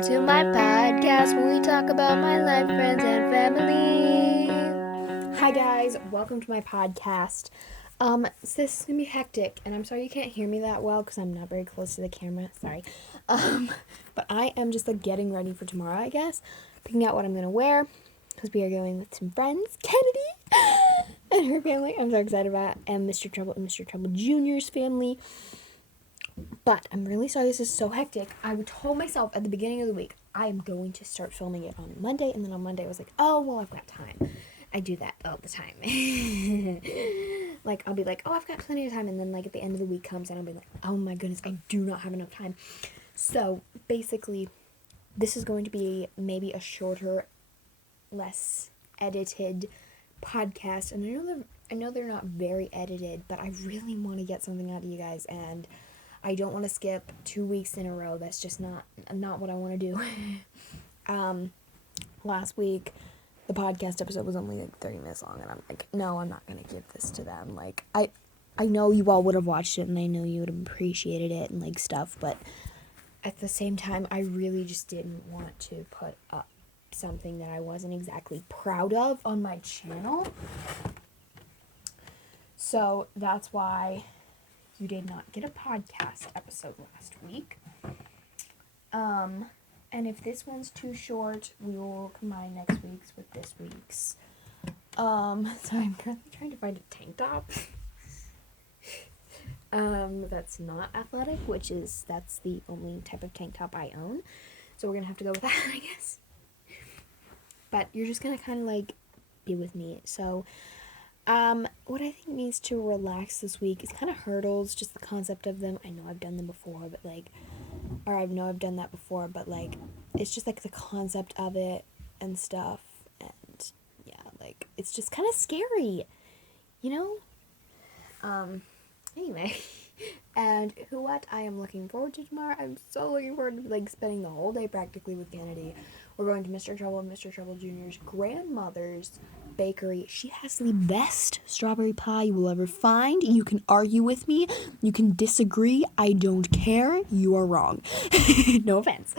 Welcome to my podcast where we talk about my life, friends, and family. Hi guys, welcome to my podcast. This is gonna be hectic, and I'm sorry you can't hear me that well because I'm not very close to the camera. Sorry. But I am just getting ready for tomorrow, I guess. Picking out what I'm gonna wear because we are going with some friends, Kennedy and her family. I'm so excited about, and Mr. Trouble and Mr. Trouble Jr.'s family. But I'm really sorry this is so hectic. I told myself at the beginning of the week, I am going to start filming it on Monday. And then on Monday, I was like, oh, well, I've got time. I do that all the time. I'll be like, oh, I've got plenty of time. And then, at the end of the week comes and I'll be like, oh my goodness, I do not have enough time. So, basically, this is going to be maybe a shorter, less edited podcast. And I know they're not very edited, but I really want to get something out of you guys. And I don't want to skip 2 weeks in a row. That's just not what I want to do. Last week, the podcast episode was only 30 minutes long, and I'm like, no, I'm not going to give this to them. I know you all would have watched it, and I know you would have appreciated it and, stuff, but at the same time, I really just didn't want to put up something that I wasn't exactly proud of on my channel. So, that's why you did not get a podcast episode last week. And if this one's too short, we will combine next week's with this week's. So I'm currently trying to find a tank top. That's not athletic, that's the only type of tank top I own. So we're gonna have to go with that, I guess. But you're just gonna kind of be with me. So, what I think needs to relax this week is kind of hurdles, just the concept of them. I know I've done them before, but I know I've done that before, but it's just the concept of it and stuff, and yeah, it's just kind of scary, you know? Anyway, and what I am looking forward to tomorrow, I'm so looking forward to spending the whole day practically with Kennedy. We're going to Mr. Trouble and Mr. Trouble Jr.'s grandmother's bakery. She has the best strawberry pie you will ever find. You can argue with me. You can disagree. I don't care. You are wrong. No offense.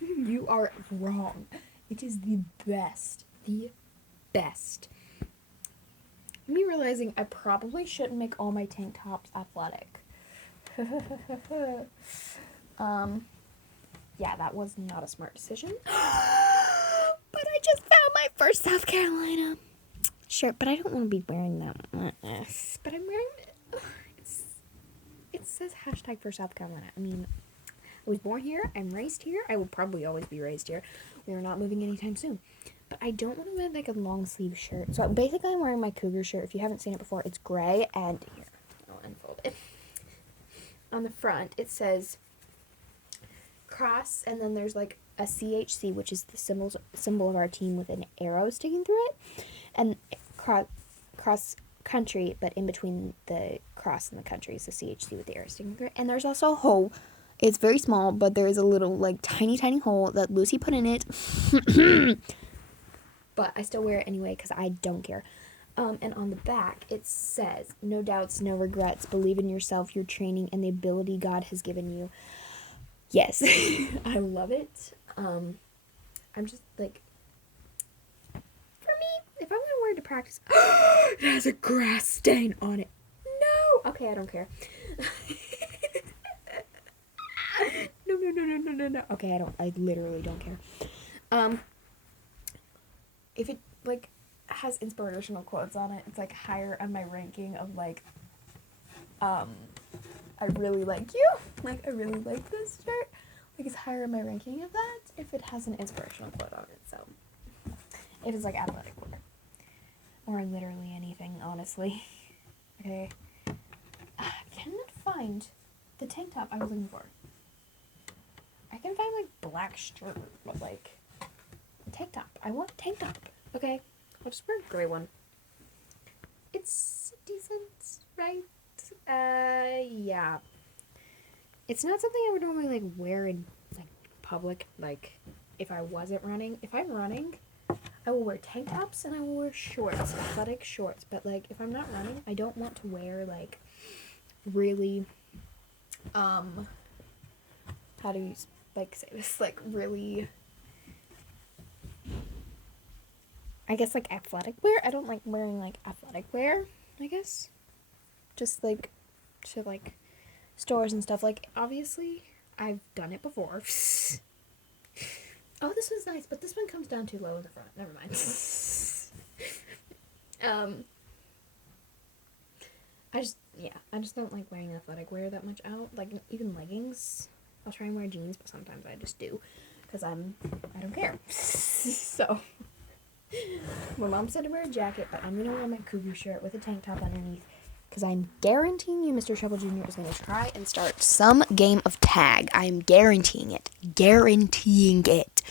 You are wrong. It is the best. The best. Me realizing I probably shouldn't make all my tank tops athletic. Yeah, that was not a smart decision. But I just found my first South Carolina shirt, but I don't want to be wearing that. But I'm wearing it says hashtag for South Carolina. I mean, I was born here, I'm raised here, I will probably always be raised here. We are not moving anytime soon. But I don't want to wear a long sleeve shirt. So basically I'm wearing my Cougar shirt. If you haven't seen it before, it's gray, and here, I'll unfold it. On the front, it says cross, and then there's a CHC, which is the symbol of our team with an arrow sticking through it, and cross country, but in between the cross and the country is the CHC with the arrow sticking through it. And there's also a hole. It's very small, but there is a little tiny hole that Lucy put in it. But I still wear it anyway because I don't care. And on the back, it says, no doubts, no regrets. Believe in yourself, your training, and the ability God has given you. Yes. I love it. I'm just for me, if I'm going to wear it to practice, it has a grass stain on it. No! Okay, I don't care. No. Okay, I literally don't care. If it has inspirational quotes on it, it's higher on my ranking of I really like you. I really like this shirt. It's higher in my ranking of that if it has an inspirational quote on it. So if it's athletic wear or literally anything, honestly. Okay. I cannot find the tank top I was looking for. I can find black shirt, but tank top. I want a tank top. Okay, I'll just wear a gray one. It's decent, right? Yeah. It's not something I would normally wear in public. If I wasn't running. If I'm running, I will wear tank tops and I will wear shorts, athletic shorts. But if I'm not running, I don't want to wear really how do you like say this, like really, I guess like athletic wear. I don't like wearing like athletic wear, I guess. Just like to like stores and stuff. Like obviously I've done it before. Oh, this one's nice, but this one comes down too low in the front. Never mind. I just don't like wearing athletic wear that much out. Like even leggings. I'll try and wear jeans, but sometimes I just do because I don't care. So my mom said to wear a jacket, but I'm gonna wear my cougar shirt with a tank top underneath because I'm guaranteeing you Mr. Shovel Jr. is gonna try and start some game of tag. I am guaranteeing it. Guaranteeing it.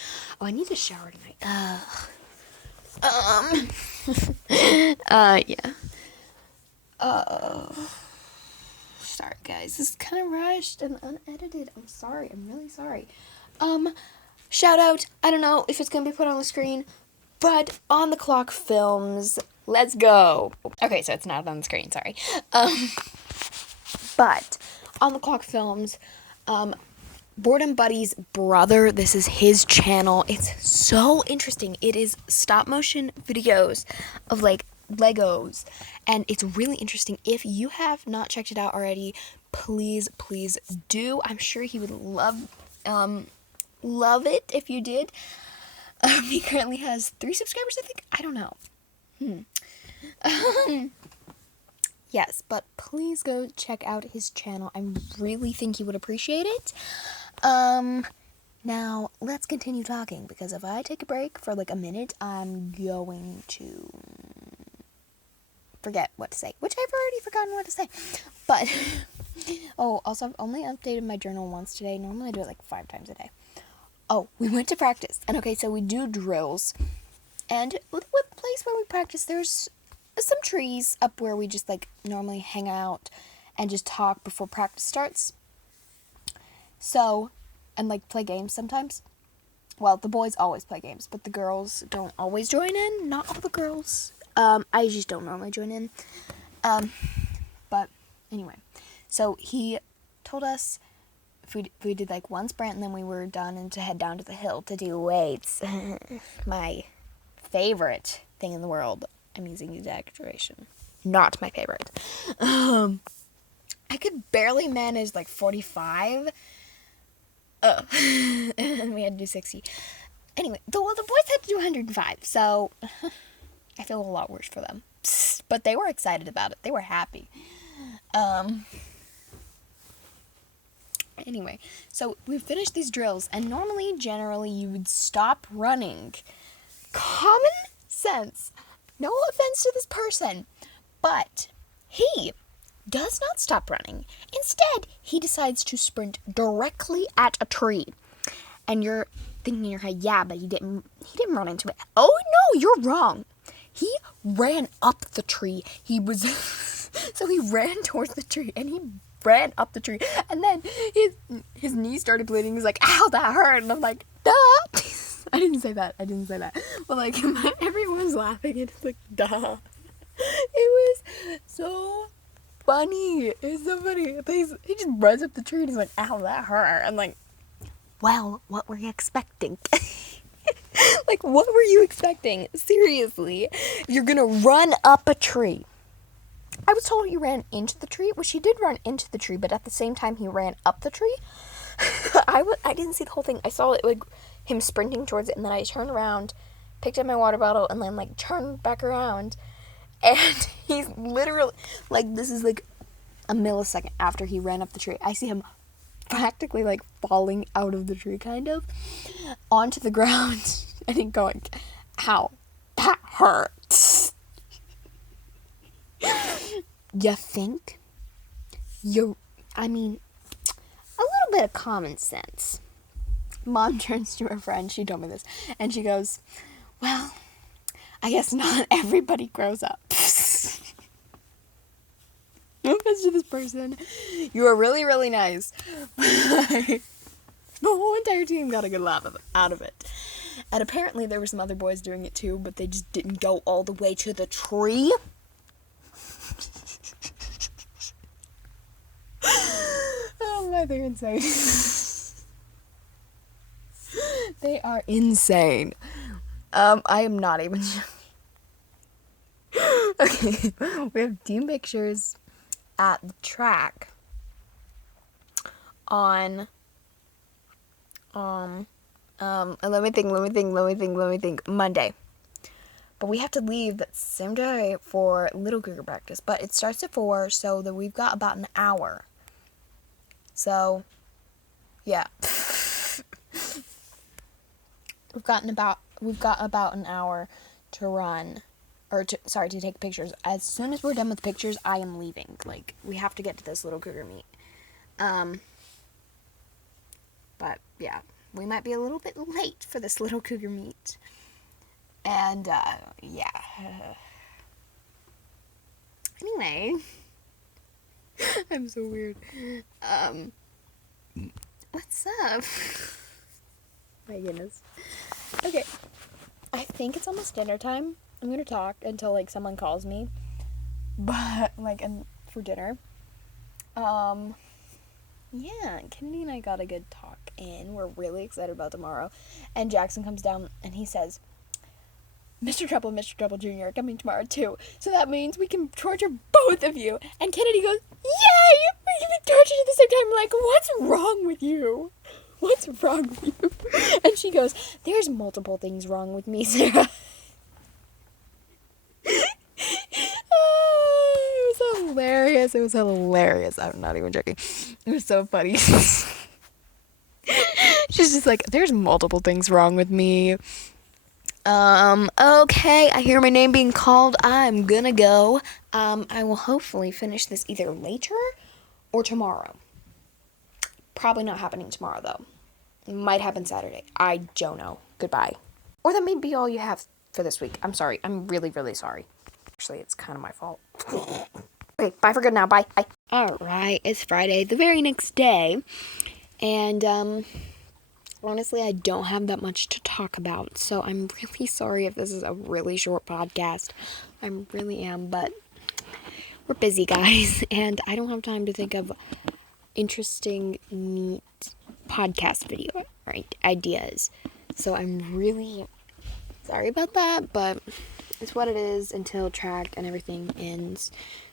Oh, I need to shower tonight. Yeah. Sorry guys, this is kind of rushed and unedited. I'm sorry. I'm really sorry. Shout out. I don't know if it's gonna be put on the screen, but On the Clock Films. Let's go. Okay, so it's not on the screen. Sorry. But On the Clock Films. Boredom Buddy's brother. This is his channel. It's so interesting. It is stop motion videos of like Legos, and it's really interesting. If you have not checked it out already, please do. I'm sure he would love it if you did. He currently has 3 subscribers, I think. I don't know. Yes, but please go check out his channel. I really think you would appreciate it. Now let's continue talking, because if I take a break for like a minute, I'm going to forget what to say, which I've already forgotten what to say. But oh, also I've only updated my journal once today. Normally I do it like 5 times a day. Oh, we went to practice, and okay, so we do drills, and with the place where we practice, there's some trees up where we just like normally hang out and just talk before practice starts. So, and like play games sometimes. Well, the boys always play games, but the girls don't always join in. Not all the girls. I just don't normally join in. But anyway, so he told us if we did like one sprint and then we were done, and to head down to the hill to do weights. My favorite thing in the world. I'm using exaggeration. Not my favorite. I could barely manage like 45. And we had to do 60. Anyway, the boys had to do 105, so I feel a lot worse for them. But they were excited about it. They were happy. Anyway, so we finished these drills, and normally, generally, you would stop running. Common sense. No offense to this person, but he does not stop running. Instead, he decides to sprint directly at a tree. And you're thinking in your head, yeah, but he didn't run into it. Oh no, you're wrong. He ran up the tree. He was so he ran towards the tree, and he ran up the tree, and then his knee started bleeding. He's like, ow, that hurt. And I'm like, duh. I didn't say that. But like everyone's laughing, and it's like, duh. It was so funny. It was so funny. He just runs up the tree and he's like, ow, that hurt. I'm like, well, what were you expecting? Like, what were you expecting? Seriously. You're gonna run up a tree. I was told he ran into the tree, which he did run into the tree, but at the same time he ran up the tree. I didn't see the whole thing. I saw it, like, him sprinting towards it, and then I turned around, picked up my water bottle, and then, like, turned back around. And he's literally, like, this is, like, a millisecond after he ran up the tree. I see him practically, like, falling out of the tree, kind of, onto the ground. And he going, ow, that hurts. You think? I mean, a little bit of common sense. Mom turns to her friend, she told me this, and she goes, well, I guess not everybody grows up. No offense to this person. You are really, really nice. The whole entire team got a good laugh out of it. And apparently there were some other boys doing it too, but they just didn't go all the way to the tree. Oh my, they're insane. They are insane. I am not even okay. We have team pictures at the track on let me think, Monday. But we have to leave that same day for Little Cougar practice. But it starts at 4, so that we've got about an hour. So, yeah. We've got about an hour to run, to take pictures. As soon as we're done with pictures, I am leaving. Like, we have to get to this Little Cougar meet. But yeah, we might be a little bit late for this Little Cougar meet. And yeah. Anyway, I'm so weird. What's up? My goodness. Okay. I think it's almost dinner time. I'm gonna talk until like someone calls me. But and for dinner. Yeah, Kennedy and I got a good talk in. We're really excited about tomorrow. And Jackson comes down and he says, Mr. Trouble Jr. are coming tomorrow too. So that means we can torture both of you. And Kennedy goes, yay! We can be tortured at the same time. I'm like, what's wrong with you? What's wrong with you? And she goes, there's multiple things wrong with me, Sarah. It was hilarious. It was hilarious. I'm not even joking. It was so funny. She's just like, there's multiple things wrong with me. Okay, I hear my name being called. I'm gonna go. I will hopefully finish this either later or tomorrow. Probably not happening tomorrow, though. It might happen Saturday. I don't know. Goodbye. Or that may be all you have for this week. I'm sorry. I'm really, really sorry. Actually, it's kind of my fault. Okay, bye for good now. Bye. Bye. Alright, it's Friday, the very next day. And, honestly, I don't have that much to talk about, so I'm really sorry if this is a really short podcast. I really am, but we're busy, guys, and I don't have time to think of interesting, neat podcast video ideas. So I'm really sorry about that, but it's what it is until track and everything ends.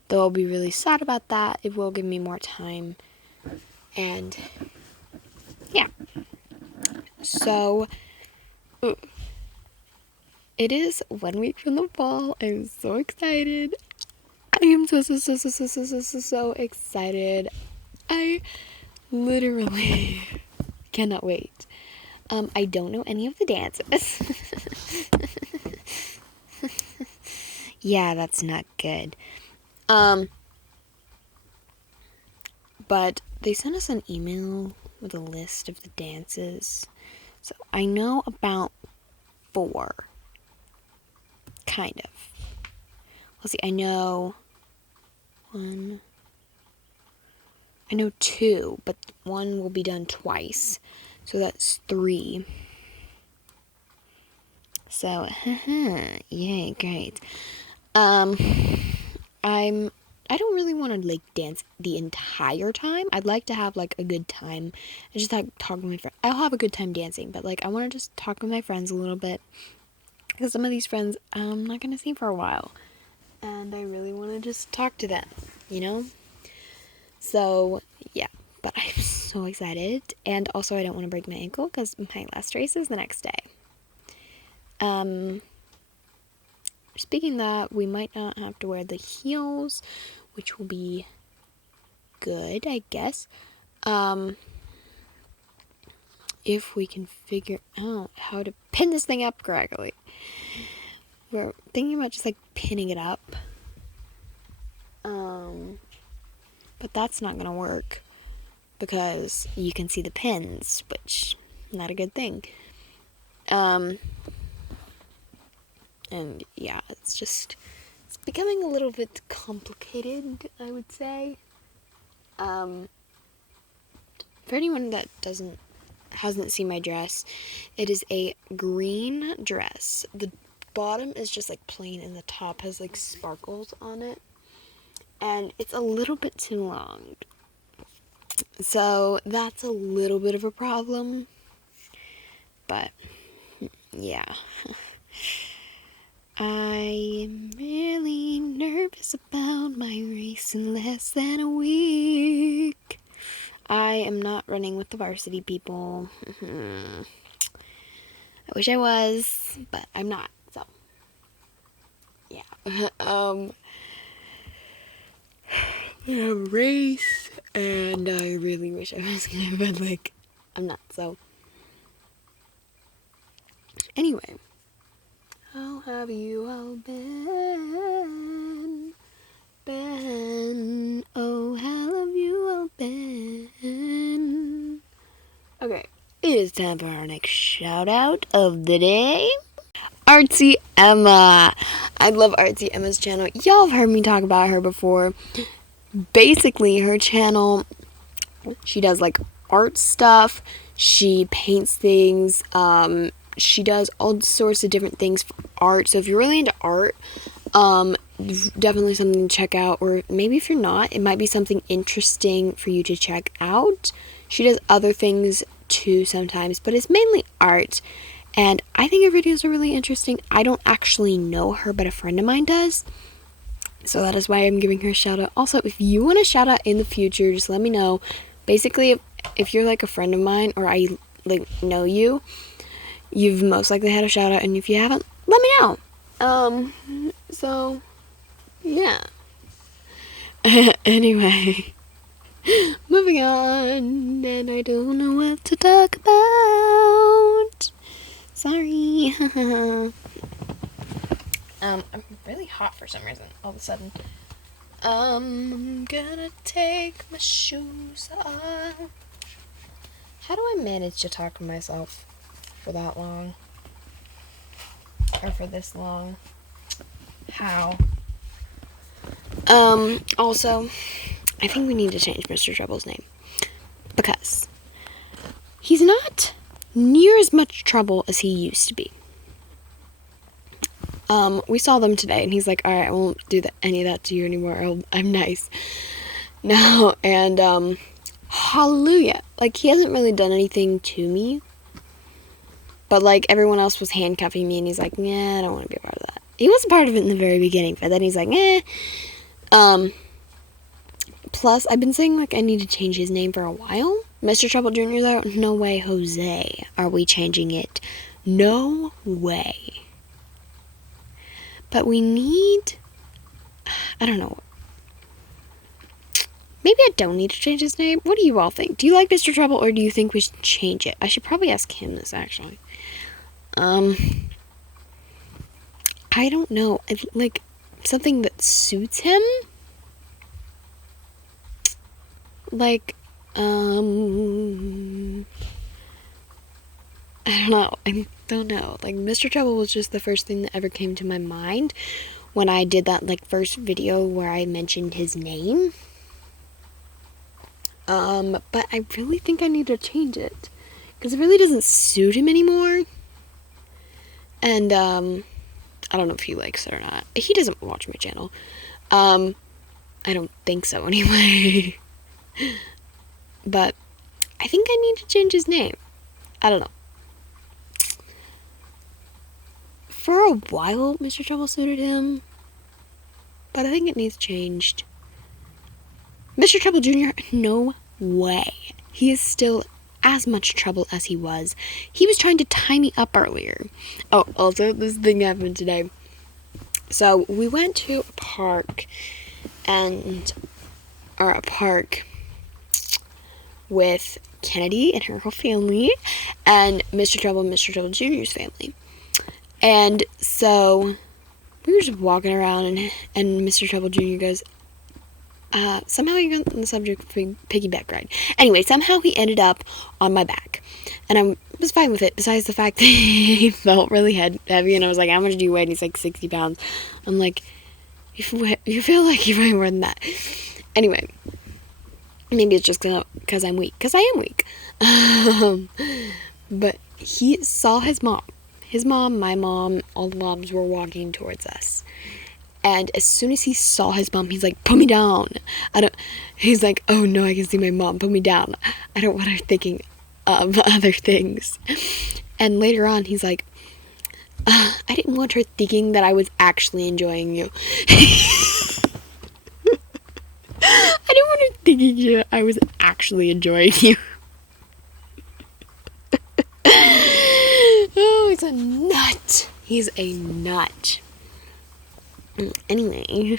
Though I'll be really sad about that. It will give me more time. And yeah. So it is 1 week from the fall. I'm so excited. I am so excited. I literally cannot wait. I don't know any of the dances. Yeah, that's not good. But they sent us an email with a list of the dances. So I know about 4. Kind of. Let's see, I know 1. I know 2, but 1 will be done twice. So that's 3. So, yay, great. I don't really want to dance the entire time. I'd like to have a good time. I just talk with my friends. I'll have a good time dancing, but I want to just talk with my friends a little bit because some of these friends I'm not gonna see for a while, and I really want to just talk to them, So yeah, but I'm so excited, and also I don't want to break my ankle because my last race is the next day. Speaking of that, we might not have to wear the heels, which will be good, I guess. If we can figure out how to pin this thing up correctly. We're thinking about just pinning it up. But that's not gonna work because you can see the pins, which not a good thing. And yeah, it's becoming a little bit complicated, I would say. For anyone that hasn't seen my dress, it is a green dress. The bottom is just plain and the top has sparkles on it. And it's a little bit too long. So that's a little bit of a problem. but yeah. I'm really nervous about my race in less than a week. I am not running with the varsity people. I wish I was, but I'm not, so yeah. I have a race, and I really wish I was gonna, but like, I'm not, so. Anyway, how have you all been? Oh, how have you all been? Okay, it is time for our next shout out of the day. Artsy Emma. I love Artsy Emma's channel. Y'all have heard me talk about her before. Basically, her channel, she does like art stuff. She paints things. She does all sorts of different things for art. So if you're really into art, definitely something to check out. Or maybe if you're not, it might be something interesting for you to check out. She does other things too sometimes, but it's mainly art. And I think her videos are really interesting. I don't actually know her, but a friend of mine does. So that is why I'm giving her a shout out. Also, if you want a shout out in the future, just let me know. Basically, if you're like a friend of mine or I like know you, you've most likely had a shout out, and if you haven't, let me know. So yeah. Anyway, moving on, and I don't know what to talk about. Sorry. I'm really hot for some reason, all of a sudden. I'm gonna take my shoes off. How do I manage to talk to myself for that long? Or for this long? How? Also, I think we need to change Mr. Trouble's name. Because he's not near as much trouble as he used to be. We saw them today, and he's like, alright, I won't do any of that to you anymore. I'm nice. No, and, hallelujah. Like, he hasn't really done anything to me. But, like, everyone else was handcuffing me, and he's like, yeah, I don't want to be a part of that. He was a part of it in the very beginning, but then he's like, plus, I've been saying, like, I need to change his name for a while. Mr. Trouble Jr. is out. No way, Jose, are we changing it. No way. But we need, I don't know. Maybe I don't need to change his name. What do you all think? Do you like Mr. Trouble, or do you think we should change it? I should probably ask him this, actually. I don't know. Like, something that suits him? Like, I don't know. Like, Mr. Trouble was just the first thing that ever came to my mind when I did that, like, first video where I mentioned his name. But I really think I need to change it. Because it really doesn't suit him anymore. And, I don't know if he likes it or not. He doesn't watch my channel. I don't think so anyway. But I think I need to change his name. I don't know. For a while, Mr. Trouble suited him. But I think it needs changed. Mr. Trouble Jr., no way. He is still as much trouble as he was. He was trying to tie me up earlier. Oh, also, this thing happened today. So, we went to a park, with Kennedy and her whole family, and Mr. Trouble and Mr. Trouble Jr.'s family. And so, we were just walking around, and Mr. Trouble Jr. goes, somehow he got on the subject of piggyback ride. Anyway, somehow he ended up on my back. And I was fine with it, besides the fact that he felt really heavy, and I was like, how much do you weigh? And he's like, 60 pounds. I'm like, you feel like you weigh more than that. Anyway, maybe it's just because I'm weak. Because I am weak. But he saw his mom. His mom, my mom, all the moms were walking towards us. And as soon as he saw his mom, he's like, put me down. He's like, oh no, I can see my mom, put me down. I don't want her thinking of other things. And later on, he's like, I didn't want her thinking that I was actually enjoying you. I didn't want her thinking I was actually enjoying you. Oh, he's a nut. He's a nut. Anyway,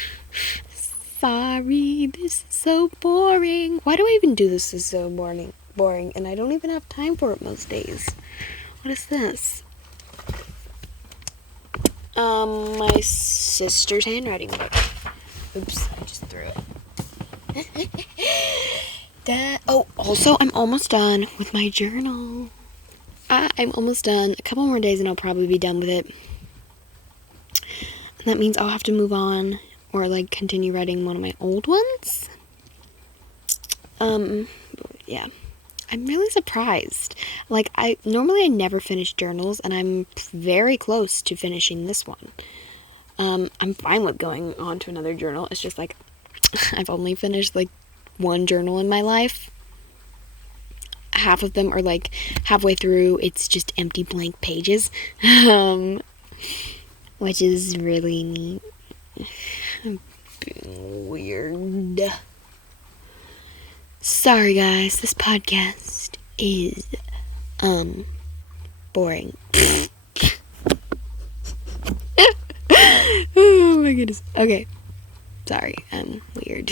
sorry, this is so boring. Why do I even do this? This is so boring, and I don't even have time for it most days. What is this? My sister's handwriting book. Oops, I just threw it. Oh, also, I'm almost done with my journal. I'm almost done. A couple more days and I'll probably be done with it. And that means I'll have to move on or like continue writing one of my old ones. Yeah. I'm really surprised. Like, I never finish journals, and I'm very close to finishing this one. I'm fine with going on to another journal. It's just like I've only finished like one journal in my life. Half of them are like halfway through, it's just empty blank pages, which is really neat. Weird. Sorry guys, this podcast is boring. Oh my goodness. Okay. Sorry, I'm weird.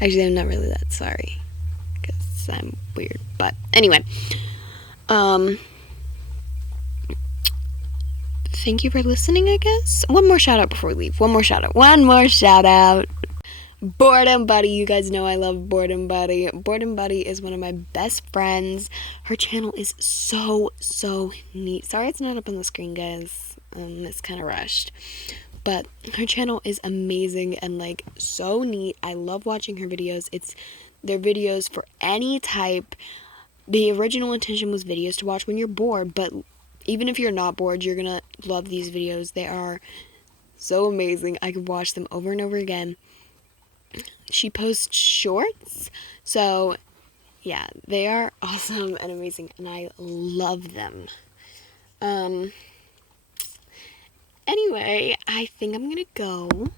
Actually, I'm not really that sorry, because I'm weird. But anyway, thank you for listening, I guess. One more shout out before we leave. One more shout out. Boredom Buddy. You guys know I love Boredom Buddy. Boredom Buddy is one of my best friends. Her channel is so neat. Sorry it's not up on the screen, guys. It's kind of rushed. But her channel is amazing and like so neat. I love watching her videos. They're videos for any type. The original intention was videos to watch when you're bored, but even if you're not bored, you're gonna love these videos. They are so amazing. I could watch them over and over again. She posts shorts, so yeah, they are awesome and amazing, and I love them. Anyway, I think I'm gonna go,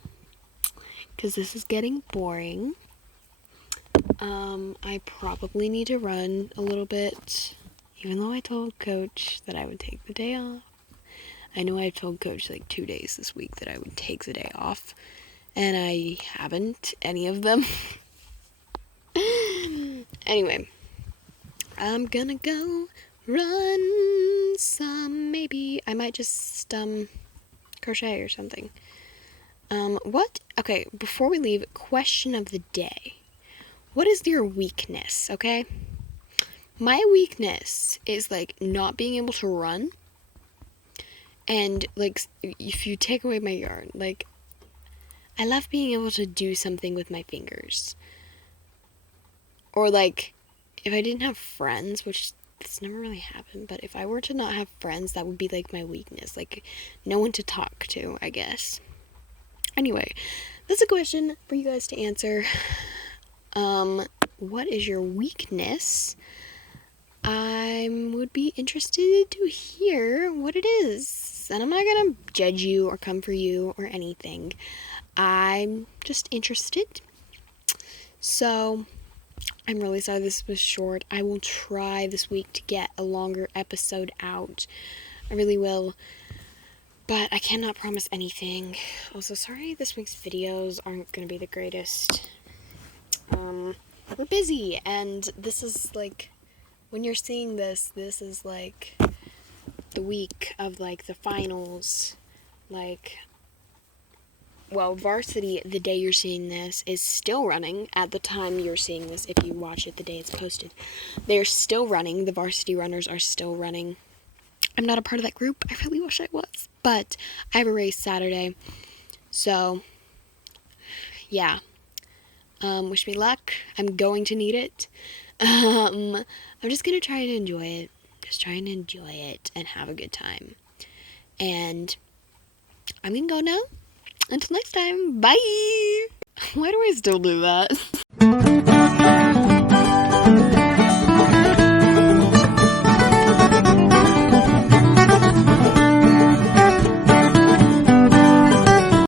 because this is getting boring. I probably need to run a little bit, even though I told Coach that I would take the day off. I know I told Coach like 2 days this week that I would take the day off, and I haven't any of them. Anyway, I'm gonna go run some, maybe. I might just, crochet or something. Okay, before we leave, question of the day. What is your weakness, okay? My weakness is, like, not being able to run. And, like, if you take away my yarn, like, I love being able to do something with my fingers. Or, like, if I didn't have friends, which this never really happened, but if I were to not have friends, that would be, like, my weakness. Like, no one to talk to, I guess. Anyway, that's a question for you guys to answer. What is your weakness? I would be interested to hear what it is. And I'm not gonna judge you or come for you or anything. I'm just interested. So, I'm really sorry this was short. I will try this week to get a longer episode out. I really will. But I cannot promise anything. Also, sorry this week's videos aren't gonna be the greatest. We're busy, and this is like, when you're seeing this is like the week of like the finals. Like, well, varsity, the day you're seeing this, is still running at the time you're seeing this. If you watch it the day it's posted, they're still running. The varsity runners are still running. I'm not a part of that group. I really wish I was, but I have a race Saturday, so yeah. Wish me luck. I'm going to need it. I'm just gonna try to enjoy it. Just trying to enjoy it and have a good time. And I'm gonna go now. Until next time, bye! Why do I still do that?